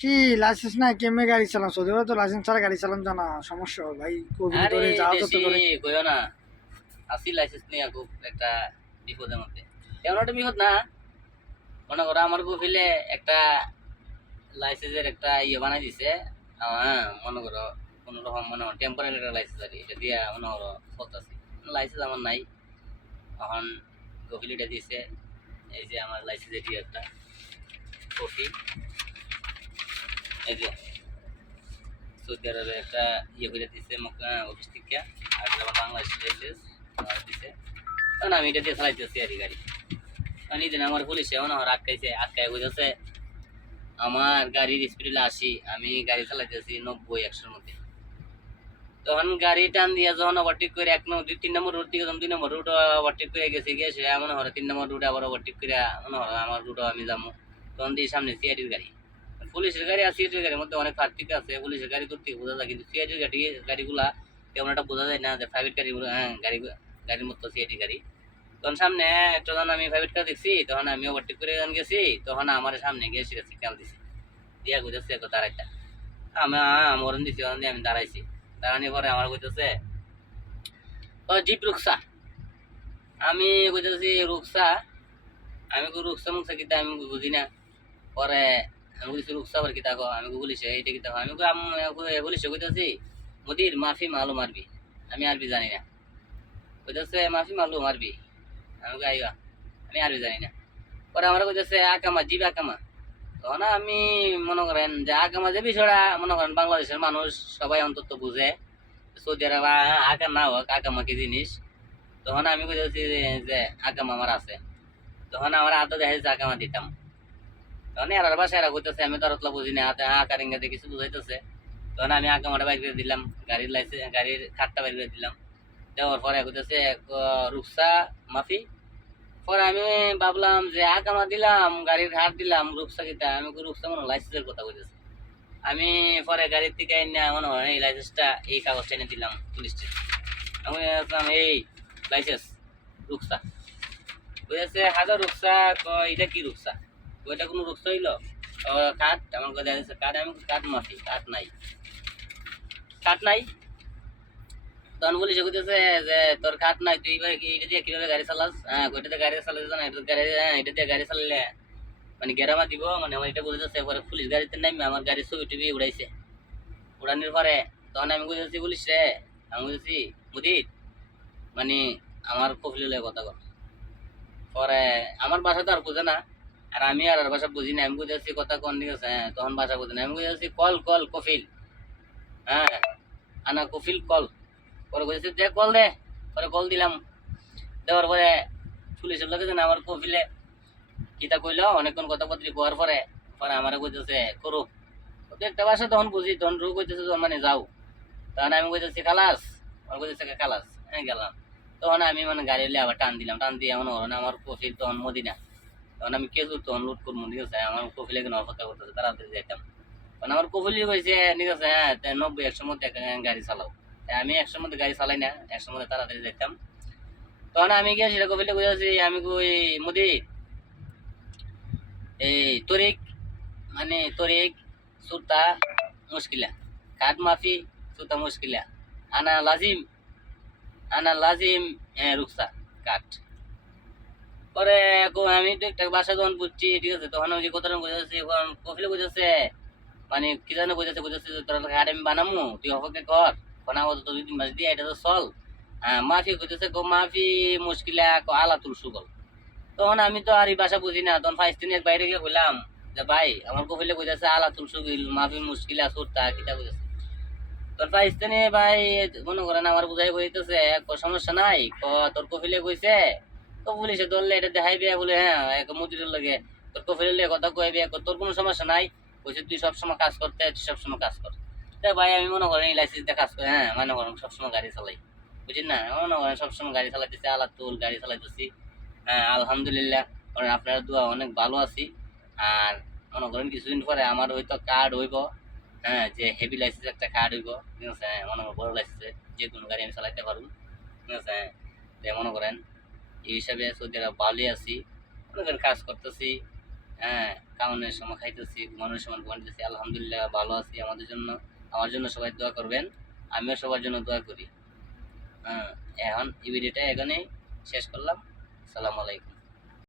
কি লাইসেন্স না কেমনে গাড়ি চালান? সৌদি আরবে তো লাইসেন্স ছাড়া গাড়ি চালান জানা সমস্যা হয় ভাই। কোভিড আরে ধরে জাহাজও তো দেশি ধরে। কইও না, আসি লাইসেন্স নিয়ে খুব একটা বিপদের মধ্যে। তেমন একটা বিপদ না, মনে করো আমার কফিলে একটা লাইসেন্সের একটা বানাই দিছে। হ্যাঁ, মনে করো কোন রকম মনে করো টেম্পোরারি একটা লাইসেন্স আর কি, এটা দিয়ে মনে করো চলতেছি। লাইসেন্স আমার নাই, এখন কফিলিটা দিছে। এই যে আমার লাইসেন্স এটি একটা কফি, এই যে সৌদি আরবে একটা করে দিছে অফিস থেকে, আর এটা আমার বাংলাদেশ লাইসেন্স দিছে। তখন আমি এটা দিয়ে চালাইতেছি আর কি গাড়ি। কারণ এই দিন আমার পুলিশে মনে হয় আটকায় বুঝেছে। আমার গাড়ির স্পিড হলো 80, আমি গাড়ি চালাইতেছি 90-100-র মধ্যে। তখন গাড়ি টান দিয়ে যখন ওভারটেক করে 1-2-3 নম্বর রুট থেকে 2 নম্বর রুট ওভারটেক করে গেছে, গিয়ে সে মনে হয় 3 নম্বর রুটে আবার ওভারটেক করে মনে হয় আমার রুটও আমি যাবো। তখন দিয়ে সামনে সিআইডির গাড়ি, পুলিশের গাড়ি আর সিআইডির গাড়ির মধ্যে অনেক পার্থক্য আছে। পুলিশের গাড়ি দূর থেকে বোঝা যায়, কিন্তু সিআইডির গাড়িগুলা তেমন একটা বোঝা যায় না যে প্রাইভেট গাড়িগুলো। হ্যাঁ, গাড়ির মতো সিআইডি গাড়ি। তখন সামনে যখন আমি প্রাইভেট কার দেখছি, তখন আমি ওভারটেক করে যখন গেছি, তখন আমার সামনে গিয়ে সেটা সিগন্যাল দিছি, দিয়া কইতেছে দাঁড়াইতা। আমি মরণ দিছি, আমি দাঁড়াইছি। দাঁড়ানি পরে আমার কইতেছে ও জিপ রুকসা। আমি কইতেছি রুকসা, আমি রুকসা মুকসা কিতা আমি বুঝি না। পরে আমি কইছি রুকসা পর কিতা কো, আমি পুলিশে এইটা কিতা আমি পুলিশে কইতেছি মুদির মাফি মালুম আরবি, আমি আরবি জানি না। কইতেছে মাফি মালুম আরবি, আমি আইবা আমি আরবি জানি না। পরে আমরা কইতেছে আকামা জিব আকামা। তখন আমি মনে করেন যে আকামা যে বিষয়টা মনে করেন বাংলাদেশের মানুষ সবাই অন্তত বুঝে, সৌদি আরব আকাম না হোক, আকামা কি জিনিস। তখন আমি কইতেছি যে আকামা আমার আছে। তখন আমার আদা দেখে আকামা দিতাম। তখন এরার বাসায় এরা কইতেছে আমি তো আর অতলা বুঝি না, হাতে আকার ইংরেজি কিছু বুঝাইতেছে। তখন আমি আকামাটা বাইর করে দিলাম, গাড়ির লাইসেন্স গাড়ির খাটটা বাইর করে দিলাম। দেওয়ার পরে কইতেছে রুকসা মাফি। পরে আমি ভাবলাম যে আকামা দিলাম, গাড়ির ঘাট দিলাম, রুকসা কিতা, আমি রুকসা মনে লাইসেন্সের কথা কইতেছি। আমি পরে গাড়ির থেকে এনে মনে হয় এই লাইসেন্সটা, এই কাগজটা এনে দিলাম পুলিশ স্টেশন। আমি বললাম এই লাইসেন্স রুকসা। বলেছে হাজার রুকসা, এটা কি রুকসা? ওইটা কোনো রুকসা হইলো? কাঠ আমার কথা আছে, কাঠ। আমি কাঠ মাফি, কাঠ নাই, কাঠ নাই। তখন পুলিশে কইতেছে যে তোর কাঠ নাই, তুই এবার এটা দিয়ে কিভাবে গাড়ি চালাস? হ্যাঁ, ওইটাতে গাড়ি চালাতে না, এটা গাড়ি, হ্যাঁ এটা দিয়ে গাড়ি চালালে মানে গেরামা দিব, মানে আমার এটা বুঝতেছে। পরে পুলিশ গাড়িতে নামবে আমার গাড়ির ছবি টবি উড়াইছে। উড়ানোর পরে তখন আমি বুঝেছি পুলিশ রে, আমি বুঝেছি মুদির মানে আমার কফিলে কথা কর। পরে আমার বাসা তো আর বুঝে না, আর আমি আর ভাষা বুঝি না। আমি বুঝেছি কথা কোন দিকে আছে, হ্যাঁ তখন ভাষা বুঝি না। আমি বুঝেছি কল কল কফিল, হ্যাঁ আনা কফিল কল। পরে বুঝেছি দে কল দে। পরে কল দিলাম, দেওয়ার পরে পুলিশের লোকে যেন আমার কফিলে কিতা কইলো অনেকক্ষণ কথাবার্তা কোয়ার পরে পরে আমার কইতেছে করো একটা ভাষা। তখন বুঝি, তখন রু কইতেছে মানে যাও। তখন আমি কইতেছি খালাস, আমার কইতেছে খালাস, হ্যাঁ গেলাম। তখন আমি মানে গাড়ি আবার টান দিলাম, টান দিয়ে এমন হলো না আমার কফিল তখন মদিনা। তখন আমি কেজু তখন লুট করবো, ঠিক আছে। আমার কফিলে কেন অপেক্ষা করতেছে, তাড়াতাড়ি যাইতাম। কারণ আমার কফিলি কইছে ঠিক আছে, হ্যাঁ 90-100 মধ্যে গাড়ি চালাও। আমি 100 মধ্যে গাড়ি চালাই না, 100 মধ্যে তাড়াতাড়ি যাইতাম। তখন আমি গিয়ে সেটা কফিলে কইছি আমি কই মুদি এই তরিক মানে তরিক সুতা মুশকিলা, কাঠ মাফি সুতা মুশকিলা, আনা লাজিম, আনা লাজিম রুকসা কাঠ। পরে আমি তো একটা বাসা যখন বুঝছি, ঠিক আছে। তখন ওই যে কথাটা বুঝেছি, এখন কফিলে বুঝেছে মানে কি জানো বুঝেছে, তোর ঘাট আমি বানামু, তুই অপেক্ষা কর। কোনা তো 2-3 মাস দিয়ে এটা তো চল। মাফি বুঝেছে মাফি মুশকিলা আলা তুল সুগল। তখন আমি তো আর এই ভাষা বুঝি না। তখন 5 দিন এক বাইরে গিয়ে বললাম যে ভাই আমার কফিলে বুঝেছে আলা তুল সুগিল মাফি মুশকিলা সুরতা কিতা বুঝেছে। তোর 5 দিনে ভাই মনে করেন আমার বুঝাই বইতেছে সমস্যা নাই, তোর কফিলে কইছে তো পুলিশে ধরলে এটা দেখাইবে বলে, হ্যাঁ এক মজুরের লাগে তোর কফিলে কথা কইবে, তোর কোনো সমস্যা নাই। কইছে তুই সবসময় কাজ করতে, তুই সবসময় কাজ কর। ভাই আমি মনে করেন এই লাইসেন্স দিয়ে কাজ করি, হ্যাঁ মনে করেন সবসময় গাড়ি চালাই, বুঝলেন না। মনে করেন সবসময় গাড়ি চালাইতেছি, আল্লাহ তুল গাড়ি চালাইতেছি। হ্যাঁ আলহামদুলিল্লাহ, কারণ আপনার দোয়া অনেক ভালো আছি। আর মনে করেন কিছুদিন পরে আমার হয়তো কার্ড হইব, হ্যাঁ যে হেভি লাইসেন্স একটা কার্ড হইব, ঠিক আছে। মনে করেন বড় লাইসেন্স যে কোনো গাড়ি আমি চালাইতে পারবো, ঠিক আছে। যে মনে করেন এই হিসাবে সৌদি আরব ভালোই আছি, মনে করেন কাজ করতেছি। হ্যাঁ, খাওয়ানোর সময় খাইতেছি, ঘুমানোর সময় ঘুমাইতেছি, আলহামদুলিল্লাহ ভালো আছি। আমার জন্য সবাই দোয়া করবেন, আমিও সবার জন্য দোয়া করি। হ্যাঁ, এখন এই ভিডিওটা এখানেই শেষ করলাম। আসসালামু আলাইকুম।